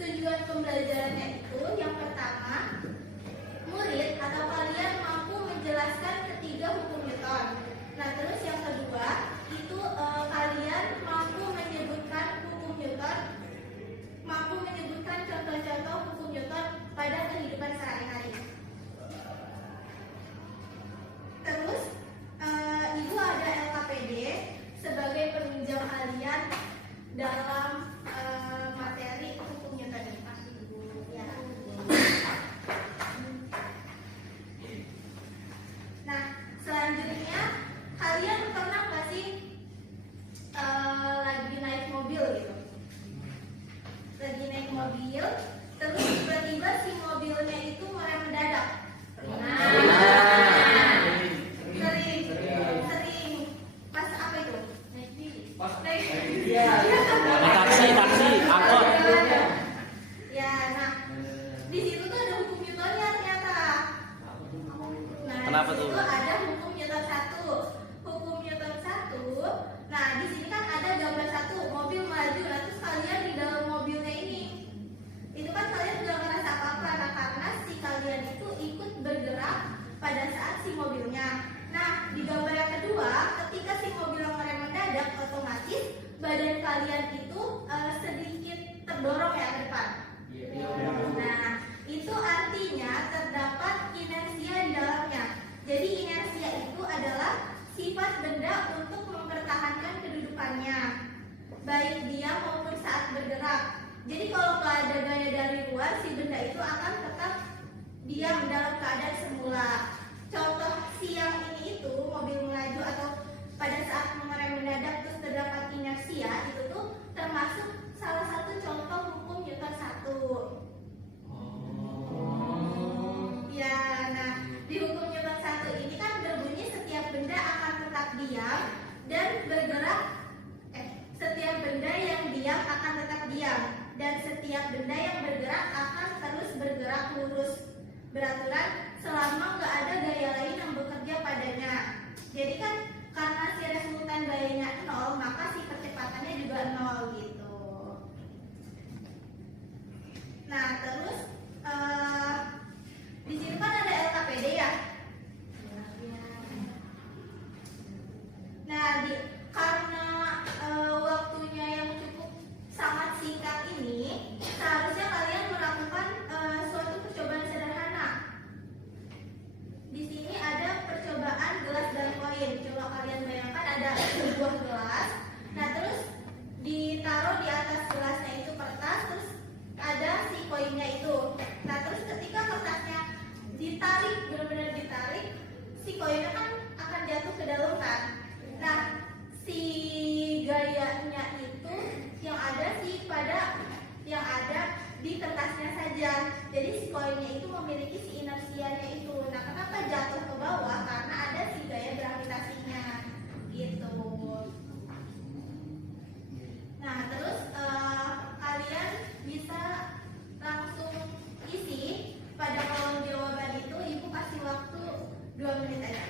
Tujuan pembelajarannya itu yang pertama, murid atau kalian mampu menjelaskan ketiga hukum Newton. Nah, terus yang kedua itu kalian mampu menyebutkan hukum Newton, mampu menyebutkan contoh-contoh hukum Newton pada kehidupan sehari-hari. Terus itu ada LKPD sebagai penunjang kalian dalam materi hukum Newton. Ya. Nah, selanjutnya kalian pernah nggak sih lagi naik mobil gitu? Lagi naik mobil, terus tiba-tiba si mobilnya itu ngerem mendadak. Sering. Pas apa itu? Naik bis. Taksi, angkot. Ya, nah di situ tuh ada hukum Newtonnya ternyata. Nah, Kenapa di situ tuh? ada hukum Newton 1. Hukum Newton 1. Nah, di sini kan ada gambar satu, mobil maju. Nah, terus kalian di dalam mobilnya ini, itu kan kalian nggak ngerasa apa-apa, nah, karena si kalian itu ikut bergerak pada saat si mobilnya. Nah, di gambar yang kedua, ketika si mobil ngerem mendadak, otomatis badan kalian itu sedikit terdorong ya ke depan. Nah, itu artinya terdapat inersia di dalamnya. Jadi inersia itu adalah sifat benda untuk mempertahankan kedudukannya, baik dia maupun saat bergerak. Jadi kalau nggak ada gaya dari luar, si benda itu akan tetap diam dalam keadaan semula. Contoh siang ini itu mobil melaju atau pada saat mengerem mendadak terus terdapat inersia, itu tuh termasuk salah satu contoh hukum Newton 1. Ya, nah di hukum Newton 1 ini kan berbunyi setiap benda akan tetap diam dan bergerak. Setiap benda yang diam akan tetap diam dan setiap benda yang bergerak akan terus bergerak lurus beraturan selama nggak ada gaya lain yang bekerja padanya. Jadi kan karena si resultan gayanya 0, maka si percepatannya juga 0 gitu. Nah, terus di sini kan ada LKPD ya. Nah, karena waktunya yang cukup sangat singkat ini, seharusnya kalian melakukan suatu percobaan sederhana. Di sini ada percobaan gelas dan koin. Coba kalian bayangkan ada sebuah gelas. Nah, terus ditaruh di atas gelasnya itu kertas, terus ada si koinnya itu. Nah, terus ketika kertasnya ditarik, benar-benar ditarik, si koinnya kan akan jatuh ke dalam kan. Nah, si gayanya itu yang ada di kertasnya saja. Jadi si koinnya itu memiliki si inersianya itu. Nah, kenapa jatuh ke bawah? Karena ada si gaya gravitasinya gitu. Nah, terus kalian bisa langsung isi pada kolom jawaban itu. Ibu kasih waktu 2 menit aja.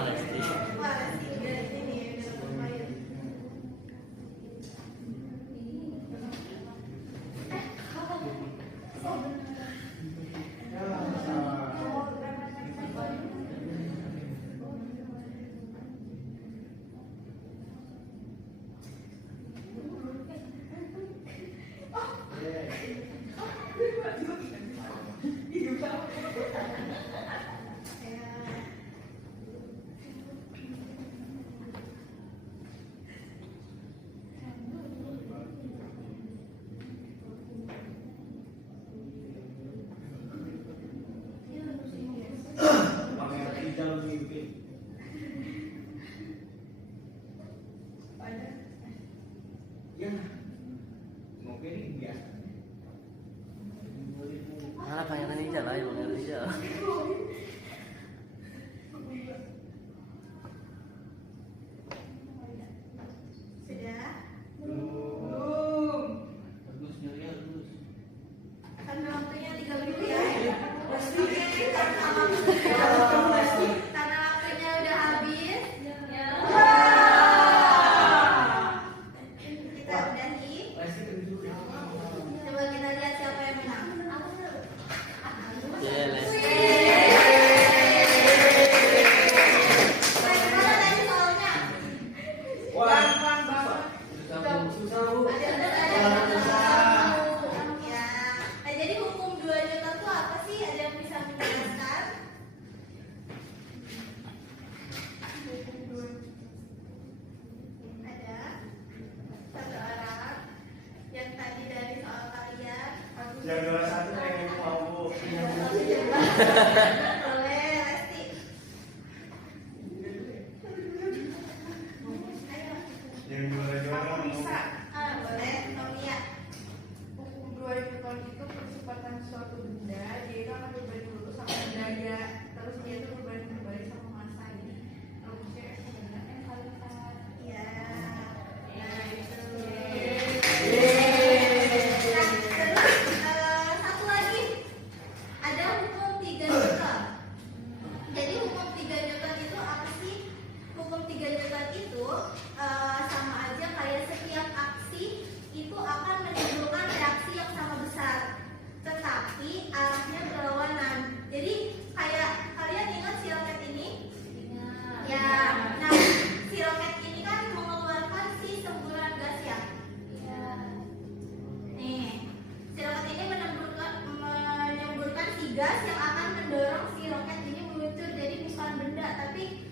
Wah, Lesti. Wah, Lesti udah ini udah lumayan. Malah Pangeran Rizal lah, Pangeran Rizal. Sudah? Karena waktunya 3 menit ya. Oke, karena waktunya udah habis. Kita udahi. Coba kita lihat siapa yang menang. Ya, Lesti. Bagaimana tadi soalnya? Ya. Nah, jadi hukum 2 Newton itu apa sih? Ada yang bisa menjelaskan? Ada satu orang yang tadi dari soal kalian. Yang 21 pengen mau Boleh, Lesti. Ayo. yang juara-juara Aku bisa. Boleh, Tomia. Hukum 2 Newton itu percepatan suatu benda, dia itu akan berbalik lurus sama daya, terus dia itu berbalik kembali sama masa ini. Rumusnya sebenarnya kalimat. Iya. Nah itu. Nah, terus satu lagi. Ada hukum 3 Newton. Jadi hukum 3 Newton itu apa sih? Hukum 3 Newton itu sama aja kayak setiap aksi itu akan menimbulkan reaksi yang sama besar, tetapi arahnya berlawanan. Jadi kayak kalian ingat si roket ini? Ya. Nah, si roket ini kan mengeluarkan si semburan gas ya. Nih, si roket ini menyemburkan si gas yang akan mendorong si roket ini meluncur jadi misalkan benda, tapi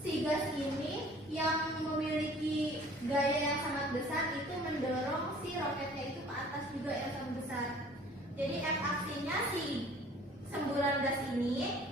si gas ini yang memiliki gaya yang sangat besar itu mendorong si roketnya itu ke atas juga yang sangat besar. Jadi F aksinya si semburan gas ini